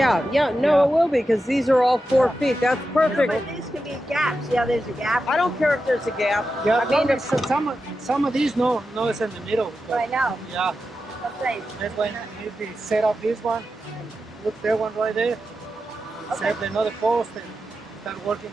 Yeah, no, it will be, because these are all 4 feet. That's No, perfect. but these can be gaps. Yeah, there's a gap. I don't care if there's a gap. Yeah, I mean, if, some of these no it's in the middle. I know. Yeah, Okay. that's why you need to set up this one and put that one right there. And set another post and start working.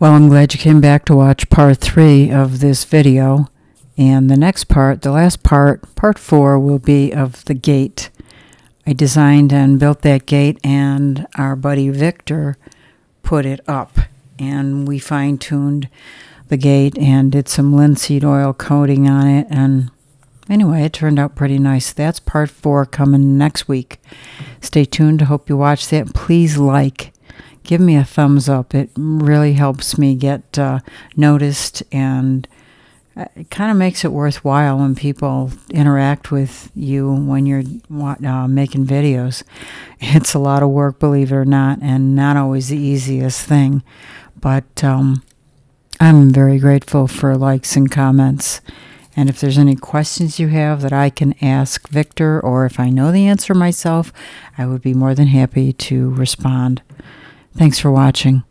Well, I'm glad you came back to watch part 3 of this video. And the next part, the last part, part 4, will be of the gate. I designed and built that gate, and our buddy Victor put it up. And we fine-tuned the gate and did some linseed oil coating on it. And anyway, it turned out pretty nice. That's part 4 coming next week. Stay tuned. I hope you watch that. Please give me a thumbs up. It really helps me get noticed, and it kind of makes it worthwhile when people interact with you when you're making videos. It's a lot of work, believe it or not, and not always the easiest thing. But I'm very grateful for likes and comments. And if there's any questions you have that I can ask Victor, or if I know the answer myself, I would be more than happy to respond. Thanks for watching.